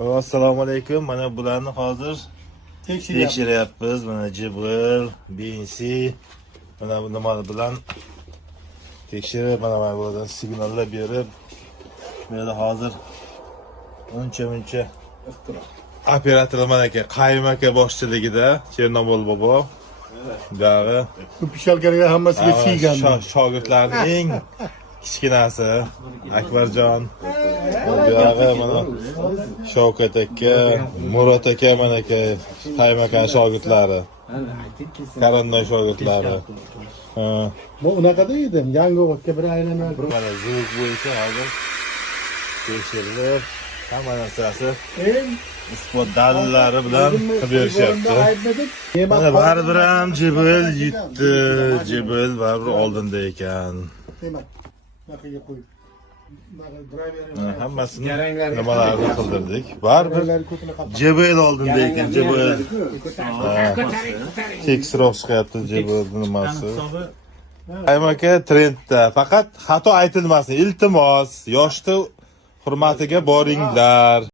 Assalomu alaykum. Mana bularni hozir tekshiryapmiz. Mana Jibril, BNC mana bu nima bilan tekshirib, mana buradan signallar berib, mana hozir uncha operator mana aka Qayum aka boshchiligida Chernobol bobo dag'i Pishalgarga hammasiga siygan. shogirdlarning eng kichkinasi Akbarjon. Dag'i mana Shavkat aka, Murat aka mana aka Qayum aka shogirdlari. Qarandoy shogirdlari. Bu unaqada edim. Yangi vaqtga bir aylanib. Mana zvuk bo'yicha hozir tekshirilib, hamma narsasi isbot dalillari bilan qilib berishyapti. Mana baribir ham Jibril yutdi. Jibril baribir oldinda ekan. Hammasini nimalarni qildirdik. Baribir Jibril oldinda ekan. Jibril tekshirib chiqyapti Jibril nimasi. Qayum aka trendda, faqat xato aytilmasin. Iltimos, yoshni hurmatiga boringlar.